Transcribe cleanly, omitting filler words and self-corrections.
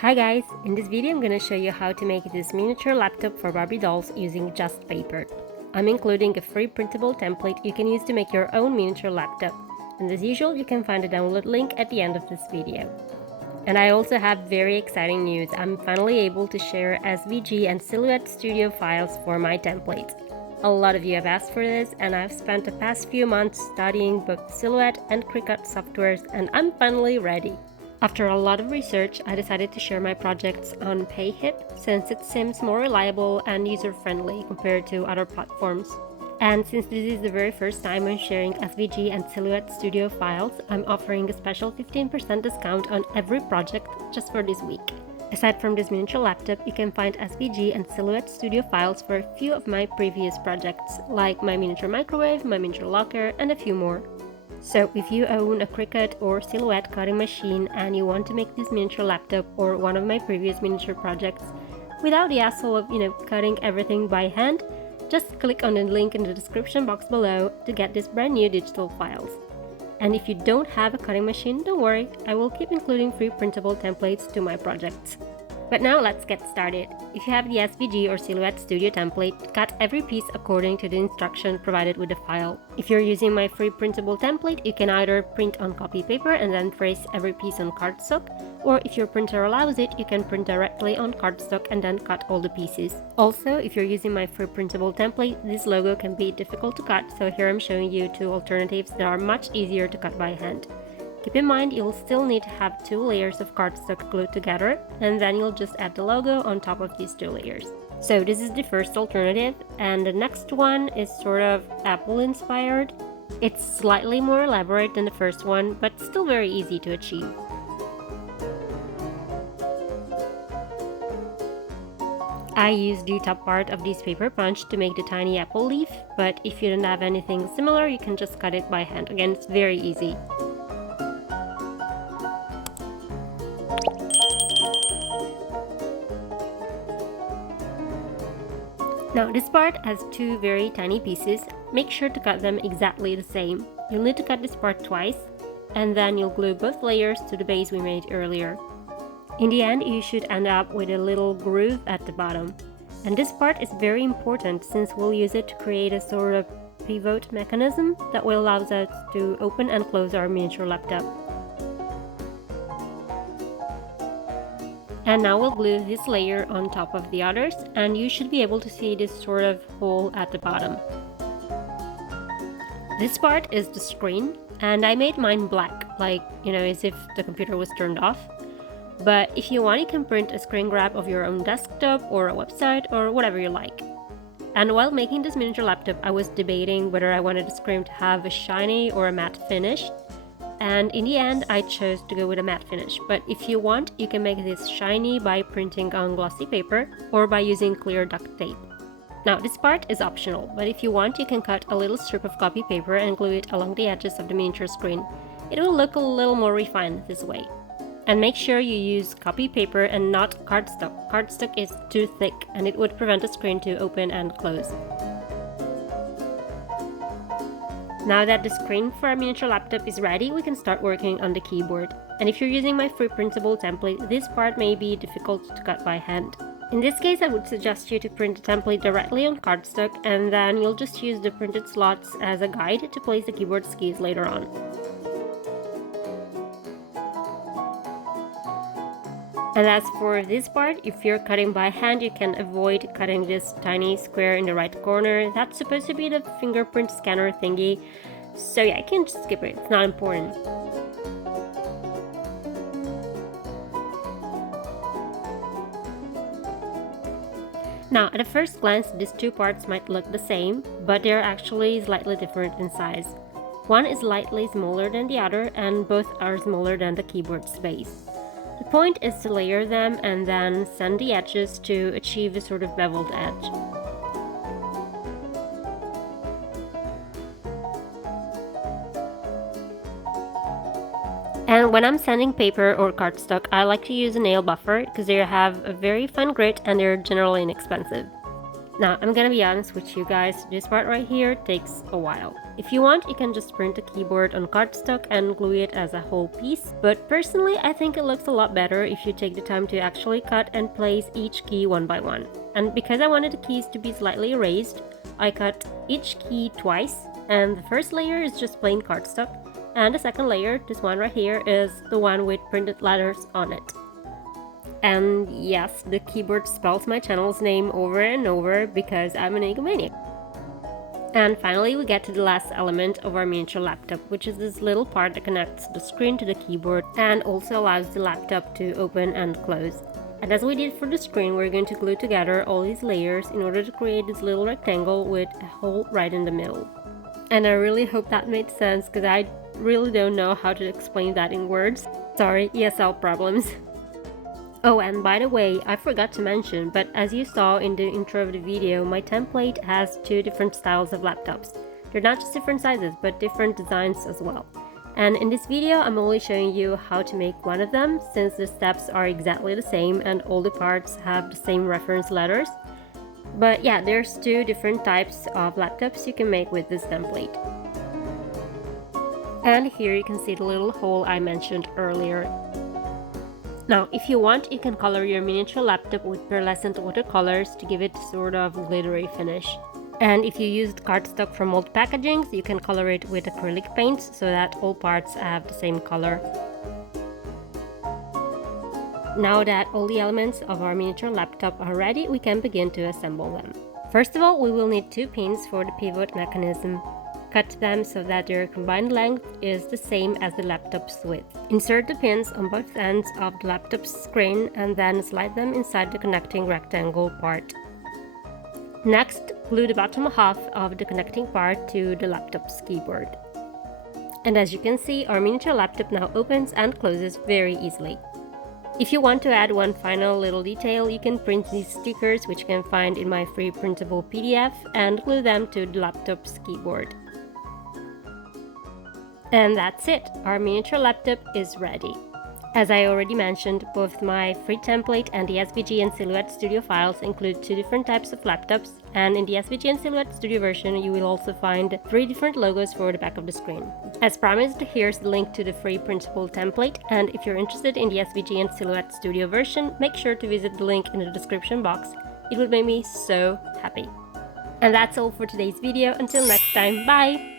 Hi guys, in this video I'm gonna show you how to make this miniature laptop for Barbie dolls using just paper. I'm including a free printable template you can use to make your own miniature laptop, and as usual you can find a download link at the end of this video. And I also have very exciting news. I'm finally able to share SVG and Silhouette Studio files for my template. A lot of you have asked for this, and I've spent the past few months studying both Silhouette and Cricut softwares, and I'm finally ready. After a lot of research, I decided to share my projects on Payhip since it seems more reliable and user-friendly compared to other platforms. And since this is the very first time I'm sharing SVG and Silhouette Studio files, I'm offering a special 15% discount on every project just for this week. Aside from this miniature laptop, you can find SVG and Silhouette Studio files for a few of my previous projects, like my miniature microwave, my miniature locker, and a few more. So if you own a Cricut or Silhouette cutting machine and you want to make this miniature laptop or one of my previous miniature projects without the hassle of, cutting everything by hand, just click on the link in the description box below to get these brand new digital files. And if you don't have a cutting machine, don't worry, I will keep including free printable templates to my projects. But now let's get started. If you have the SVG or Silhouette Studio template, cut every piece according to the instruction provided with the file. If you're using my free printable template, you can either print on copy paper and then trace every piece on cardstock, or if your printer allows it, you can print directly on cardstock and then cut all the pieces. Also, if you're using my free printable template, this logo can be difficult to cut, so here I'm showing you two alternatives that are much easier to cut by hand. Keep in mind you'll still need to have 2 layers of cardstock glued together, and then you'll just add the logo on top of these 2 layers. So this is the first alternative, and the next one is sort of Apple inspired. It's slightly more elaborate than the first one, but still very easy to achieve. I used the top part of this paper punch to make the tiny apple leaf, but if you don't have anything similar, you can just cut it by hand. Again, it's very easy. Now this part has 2 very tiny pieces. Make sure to cut them exactly the same. You'll need to cut this part twice, and then you'll glue both layers to the base we made earlier. In the end, you should end up with a little groove at the bottom. And this part is very important since we'll use it to create a sort of pivot mechanism that will allow us to open and close our miniature laptop. And now we'll glue this layer on top of the others, and you should be able to see this sort of hole at the bottom. This part is the screen, and I made mine black, like, as if the computer was turned off. But if you want, you can print a screen grab of your own desktop or a website or whatever you like. And while making this miniature laptop, I was debating whether I wanted the screen to have a shiny or a matte finish. And in the end, I chose to go with a matte finish. But if you want, you can make this shiny by printing on glossy paper or by using clear duct tape. Now, this part is optional, but if you want, you can cut a little strip of copy paper and glue it along the edges of the miniature screen. It will look a little more refined this way. And make sure you use copy paper and not cardstock. Cardstock is too thick and it would prevent the screen to open and close. Now that the screen for our miniature laptop is ready, we can start working on the keyboard. And if you're using my free printable template, this part may be difficult to cut by hand. In this case, I would suggest you to print the template directly on cardstock, and then you'll just use the printed slots as a guide to place the keyboard keys later on. And as for this part, if you're cutting by hand, you can avoid cutting this tiny square in the right corner. That's supposed to be the fingerprint scanner thingy. So yeah, I can just skip it, it's not important. Now, at a first glance, these 2 parts might look the same, but they're actually slightly different in size. One is slightly smaller than the other, and both are smaller than the keyboard space. The point is to layer them and then sand the edges to achieve a sort of beveled edge. And when I'm sanding paper or cardstock, I like to use a nail buffer because they have a very fine grit and they're generally inexpensive. Now, I'm gonna be honest with you guys, this part right here takes a while. If you want, you can just print a keyboard on cardstock and glue it as a whole piece, but personally I think it looks a lot better if you take the time to actually cut and place each key one by one. And because I wanted the keys to be slightly erased, I cut each key twice, and the first layer is just plain cardstock, and the second layer, this one right here, is the one with printed letters on it. And yes, the keyboard spells my channel's name over and over because I'm an egomaniac. And finally we get to the last element of our miniature laptop, which is this little part that connects the screen to the keyboard and also allows the laptop to open and close. And as we did for the screen, we're going to glue together all these layers in order to create this little rectangle with a hole right in the middle. And I really hope that made sense because I really don't know how to explain that in words. Sorry, ESL problems. Oh, and by the way, I forgot to mention, but as you saw in the intro of the video, my template has two different styles of laptops. They're not just different sizes, but different designs as well. And in this video, I'm only showing you how to make one of them, since the steps are exactly the same and all the parts have the same reference letters. But yeah, there's two different types of laptops you can make with this template. And here you can see the little hole I mentioned earlier. Now, if you want, you can color your miniature laptop with pearlescent watercolors to give it sort of glittery finish. And if you used cardstock from old packagings, you can color it with acrylic paints so that all parts have the same color. Now that all the elements of our miniature laptop are ready, we can begin to assemble them. First of all, we will need 2 pins for the pivot mechanism. Cut them so that their combined length is the same as the laptop's width. Insert the pins on both ends of the laptop's screen and then slide them inside the connecting rectangle part. Next, glue the bottom half of the connecting part to the laptop's keyboard. And as you can see, our miniature laptop now opens and closes very easily. If you want to add one final little detail, you can print these stickers, which you can find in my free printable PDF, and glue them to the laptop's keyboard. And that's it, our miniature laptop is ready. As I already mentioned, both my free template and the SVG and Silhouette Studio files include 2 different types of laptops, and in the SVG and Silhouette Studio version you will also find 3 different logos for the back of the screen. As promised, here's the link to the free printable template, and if you're interested in the SVG and Silhouette Studio version, make sure to visit the link in the description box. It would make me so happy. And that's all for today's video. Until next time, bye!